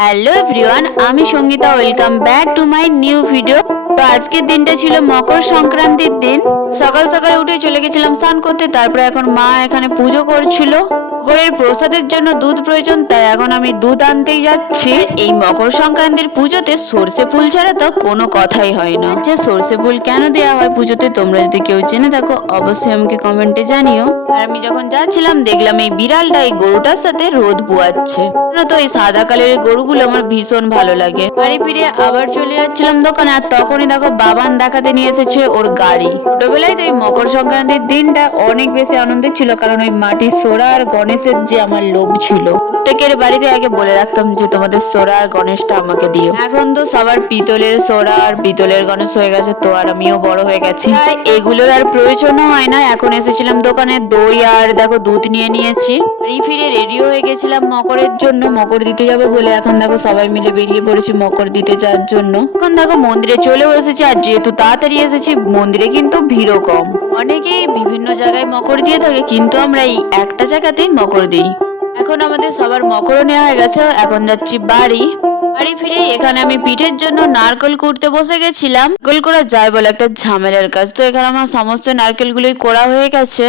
Hello everyone, আমি Sangeeta. Welcome back to my new video. তো আজকের দিনটা ছিল মকর সংক্রান্তির দিন। সকাল সকাল উঠে চলে গেছিলাম স্নান করতে। তারপরে এখন মা এখানে পুজো করছিল। মকরের প্রসাদের জন্য দুধ প্রয়োজন, তাই এখন আমি দুধ আনতেই যাচ্ছি। এই মকর সংক্রান্তির পুজোতে সর্ষে ফুল ছাড়া তো কোনো কথাই হয় না। যে সর্ষে ফুল কেন দেওয়া হয় পুজোতে, তোমরা যদি কেউ জেনে থাকো অবশ্যই আমাকে কমেন্টে জানিও। আর আমি যখন যাচ্ছিলাম দেখলাম এই বিড়ালটা এই গরুটার সাথে রোদ বোয়াচ্ছে। তো এই সাদা কালারের গরুগুলো আমার ভীষণ ভালো লাগে। বাড়ি ফিরে আবার চলে যাচ্ছিলাম দোকানে, আর তখনই দেখো বাবান দেখাতে নিয়ে এসেছে ওর গাড়ি। ছোটবেলায় তো এই মকর সংক্রান্তির দিনটা অনেক বেশি আনন্দের ছিল, কারণ ওই মাটির সোরা আর গণেশের যে আমার লোভ ছিল। প্রত্যেকের বাড়িতে আগে বলে রাখতাম যে তোমাদের সোরা আর গণেশটা আমাকে দিও। এখন তো সবার পিতলের সোরা আর পিতলের গণেশ হয়ে গেছে, তো আর আমিও বড় হয়ে গেছি, তাই এগুলোর আর প্রয়োজনও হয় না। এখন এসেছিলাম দোকানে, দই আর দেখো দুধ নিয়ে নিয়েছি। বাড়ি ফিরে রেডি হয়ে গেছিলাম মকরের জন্য, মকর দিতে যাবে বলে। এখন দেখো সবাই মিলে বেরিয়ে পড়েছি মকর দিতে যাওয়ার জন্য। এখন দেখো মন্দিরে চলেও এসেছি, আর যেহেতু তাড়াতাড়ি এসেছি মন্দিরে কিন্তু ভিড়ও কম। অনেকেই বিভিন্ন জায়গায় মকর দিয়ে থাকে, কিন্তু আমরা এই একটা জায়গাতেই মকর দিই। এখন আমাদের সবার মকরও নেওয়া হয়ে গেছে, এখন যাচ্ছি বাড়ি। বাড়ি ফিরে এখানে আমি পিঠের জন্য নারকেল কুড়তে বসে গেছিলাম। নারকেল করা যায় বলে একটা ঝামেলার কাজ, তো এখানে আমার সমস্ত নারকেলগুলোই কোড়া হয়ে গেছে।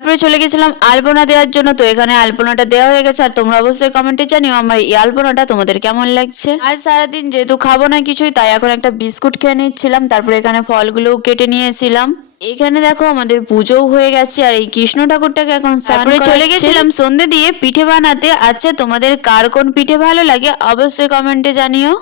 তারপরে চলে গেছিলাম আলপনা দেওয়ার জন্য, তো এখানে আলপনাটা দেওয়া হয়ে গেছে। আর তোমরা অবশ্যই কমেন্টে জানিও আমার এই আলপনাটা তোমাদের কেমন লাগছে। আজ সারাদিন যেহেতু খাবো না কিছুই, তাই এখন একটা বিস্কুট খেয়ে নিচ্ছিলাম। তারপরে এখানে ফলগুলোও কেটে নিয়েছিলাম। এখানে দেখো আমাদের পুজোও হয়ে গেছে, আর এই কৃষ্ণ ঠাকুরটাকে এখন তারপরে চলে গেছিলাম সন্ধে দিয়ে পিঠে বানাতে। আচ্ছা তোমাদের কার কোন পিঠে ভালো লাগে অবশ্যই কমেন্টে জানিও।